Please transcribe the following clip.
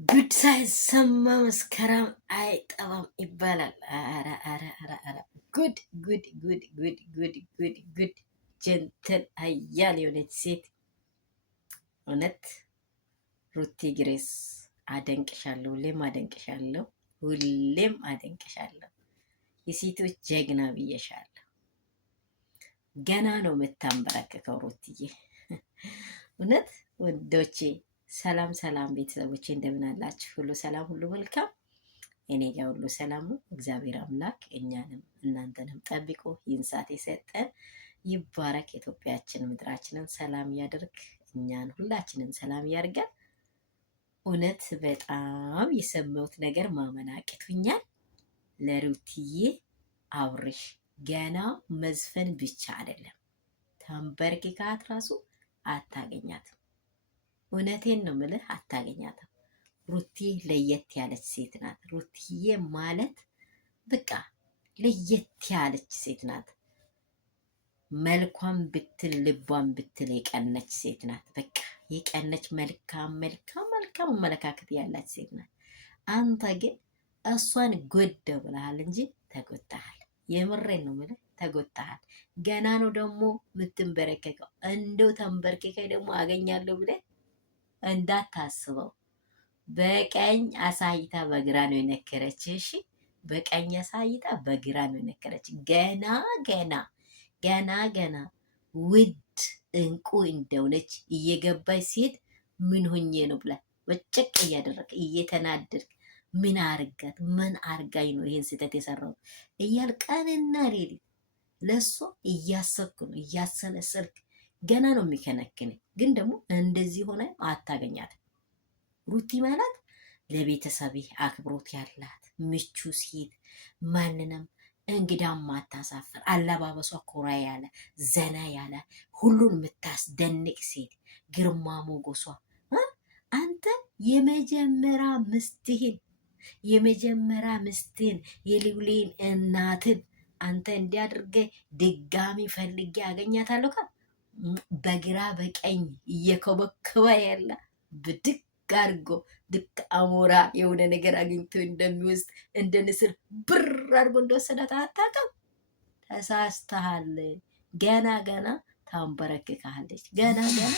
ጉድ ሳይሰማ መስከረም አይጠባም ይባላል። አረ አረ አረ አረ ጉድ ጉድ ጉድ ጉድ ጉድ ጉድ ጉድ ጀንተል አያል የሆነች ሴት እውነት ሩቲ ግሬስ አደንቅሻለሁ። ሁሌም አደንቅሻለሁ። ሁሌም አደንቅሻለሁ። የሴቶች ጀግና ብዬሻለሁ። ገና ነው የምታንበረክከው ሩትዬ። እውነት ወዶቼ ሰላም ሰላም ቤተሰቦቼ እንደምን አላችሁ? ሁሉ ሰላም፣ ሁሉ መልካም። እኔ ጋር ሁሉ ሰላም ነው። እግዚአብሔር አምላክ እኛንም እናንተንም ጠብቆ ይህን ሰዓት የሰጠን ይባረክ። ኢትዮጵያችን ምድራችንን ሰላም ያደርግ፣ እኛን ሁላችንን ሰላም ያድርጋል። እውነት በጣም የሰማሁት ነገር ማመን አቅቶኛል። ለሩትዬ አብርሽ ገና መዝፈን ብቻ አይደለም ተንበርክካት ራሱ አታገኛትም። እውነቴን ነው ምልህ፣ አታገኛትም። ሩቲ ለየት ያለች ሴት ናት። ሩትዬ ማለት በቃ ለየት ያለች ሴት ናት። መልኳም ብትል ልቧን ብትል የቀነች ሴት ናት። በቃ የቀነች መልካም መልካም መልካም አመለካከት ያላት ሴት ናት። አንተ ግን እሷን ጎደ ብለሃል እንጂ ተጎድተሃል። የምሬን ነው ምልህ፣ ተጎድተሃል። ገና ነው ደግሞ የምትንበረከከው። እንደው ተንበርክከኝ ደግሞ አገኛለሁ ብለህ እንዳታስበው። በቀኝ አሳይታ በግራ ነው የነከረች። እሺ፣ በቀኝ አሳይታ በግራ ነው የነከረች። ገና ገና ገና ገና ውድ እንቁ እንደሆነች እየገባች ሴት ምን ሆኜ ነው ብላ በጭቅ እያደረግ እየተናደድክ ምን አርጋት ምን አርጋኝ ነው ይሄን ስህተት የሰራው እያል ቀንና ሌሊት ለሷ እያሰብክ ነው እያሰለሰልክ ገና ነው የሚከነክን። ግን ደግሞ እንደዚህ ሆነ አታገኛት። ሩቲ ማለት ለቤተሰብ አክብሮት ያላት ምቹ ሴት፣ ማንንም እንግዳም ማታሳፍር፣ አለባበሷ ኮራ ያለ ዘና ያለ ሁሉን የምታስደንቅ ሴት፣ ግርማ ሞገሷ። አንተ የመጀመሪያ ምስትህን የልውሌን እናትን አንተ እንዲያድርገ ድጋሚ ፈልጌ አገኛታለሁ ካል በግራ በቀኝ እየከበከበ ያለ ብድግ አድርጎ ልክ አሞራ የሆነ ነገር አግኝቶ እንደሚወስድ እንደ ንስር ብር አድርጎ እንደወሰዳት አታውቅም። ተሳስተሃል። ገና ገና ታንበረክካለች። ገና ገና